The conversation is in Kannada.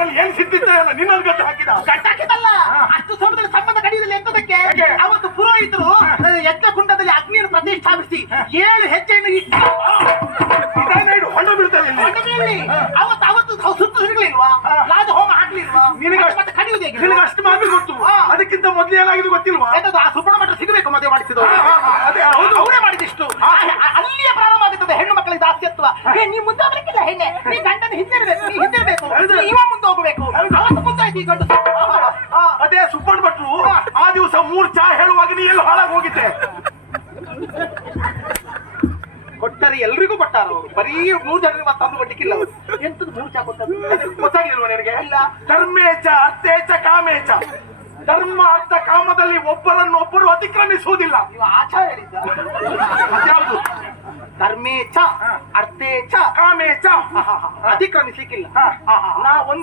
ಮೇಲೆ ಏನ್ ಸಿದ್ಧಿತ್ತ ನಿನ್ನ ಗಟ್ಟ ಹಾಕಿದ ಗಟ್ಟಾಕಿದಲ್ಲ ಅಷ್ಟು ಸಮಯದಲ್ಲಿ ಸಂಬಂಧ ಕಡಿಯೋದಿಲ್ಲ ಎಂತದಕ್ಕೆ ಅವತ್ತು ಪುರೋಹಿತರು ಯಜ್ಞ ಕುಂಡದಲ್ಲಿ ಅಗ್ನಿಯನ್ನು ಪ್ರತಿಷ್ಠಾಪಿಸಿ 7 ಹೆಜ್ಜೆಯನ್ನು ಇಟ್ಟು ಹೊಂಡ ಬೀಳ್ತಾರೆ ಅವತ್ತು ಅವತ್ತು ಸುತ್ತು ತಿರುಗಲಿಲ್ವಾ ಲಾಜ ಹೋಮ ಹಾಕ್ಲಿಲ್ವಾ ನಿನಗೆ ಮತ್ತೆ ಕಡಿಯುವುದು ಹೇಗೆ ನಿನಗೆ ಅಷ್ಟು ಮಾತ್ರ ಗೊತ್ತು ಅದಕ್ಕಿಂತ ಮೊದಲು ಏನಾಗಿದೆ ಗೊತ್ತಿಲ್ವಾ ಆ ಸುಬ್ಬಣ ಮಠ ಸಿಗಬೇಕು ಮದುವೆ ಮಾಡಿಸಿದ್ರು ಅದೇ ಹೌದು ಅವರೇ ಮಾಡಿದಿಷ್ಟು ಅಲ್ಲಿಯೇ ಪ್ರಾರಂಭ ಆಗುತ್ತದೆ ಹೆಣ್ಣು ಮಕ್ಕಳಿಗೆ ದಾಸ್ಯತ್ವ ನೀ ಮುಂದೆ ಹೋಗ್ಲಿಕ್ಕಿಲ್ಲ ಹೆಣ್ಣೆ ನೀ ಗಂಡನ ಹಿಂದಿರ್ಬೇಕು ನೀ ಹಿಂದಿರ್ಬೇಕು ಇವ ಮುಂದೆ ಹೋಗ್ಬೇಕು ಅವತ್ತು ಮುಂದಾಯ್ತು ಈ ಗಂಡು ಅದೇ ಸುಬ್ಬಣ್ಣ ಭಟ್ರು ಆ ದಿವಸ 3 ಚಾ ಹೇಳುವಾಗ ನೀ ಎಲ್ಲ ಹಾಳಾಗಿ ಹೋಗಿದ್ದೆ ಕೊಟ್ಟರೆ ಎಲ್ರಿಗೂ ಕೊಟ್ಟಾರು ಬರೀ 3 ಜನರಿಗೆ ತಂದು ಕೊಟ್ಟಿಕ್ಕಿಲ್ಲ ಎಂತದ್ದು 3 ಚಾ ಕೊಟ್ಟರು ಗೊತ್ತಾಗಿಲ್ವಾ ನಿನಗೆ ಇಲ್ಲ ಧರ್ಮೇಚ ಅರ್ಥೇಚ ಕಾಮೇಚ ಧರ್ಮ ಅರ್ಥ ಕಾಮದಲ್ಲಿ ಒಬ್ಬರನ್ನೊಬ್ಬರು ಅತಿಕ್ರಮಿಸುವುದಿಲ್ಲ ನೀವು ಆಚಾರ ಹೇಳಿದ್ದ ಅದ್ಯಾವುದು ಧರ್ಮೇಚ ಅರ್ಥೇಚ ಕಾಮೇಚ ಅತಿಕ್ರಮಿಸಲಿಕ್ಕಿಲ್ಲ ನಾ